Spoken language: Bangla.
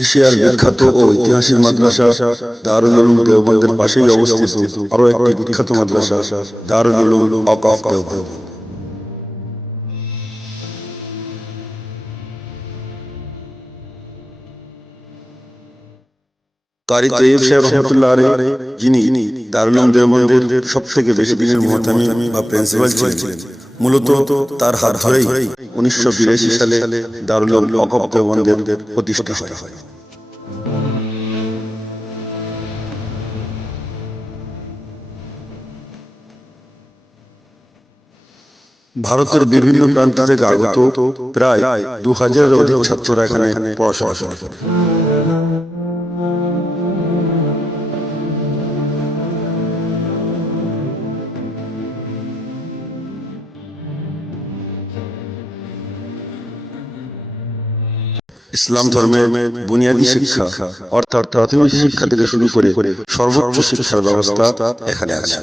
এশিয়ার বিখ্যাত ও ঐতিহাসিক মাদ্রাসা দারুল উলুম দেওবন্দের পাশেই অবস্থিত আরও একটি বিখ্যাত মাদ্রাসা দারুল উলুম ওয়াকফ দেওবন্দ। কারি তৈয়ব সাহেব রহমতুল্লাহ আলাইহি, যিনি দারুল উলুম দেওবন্দের সবথেকে বেশি দিনের মুহতামিম বা প্রিন্সিপাল ছিলেন, মূলত তার হাত ধরেই 1982 সালে দারুল উলুম ওয়াকফ দেওবন্দের প্রতিষ্ঠা হয়। ভারতের বিভিন্ন প্রান্ত থেকে আগত প্রায় 2000-এর অধিক ছাত্ররা এখানে পড়াশোনা করে। ইসলাম ধর্মের বুনিয়াদী শিক্ষা অর্থাৎ প্রাথমিক শিক্ষা থেকে শুরু করে সর্বোচ্চ শিক্ষার ব্যবস্থা এখানে আছে।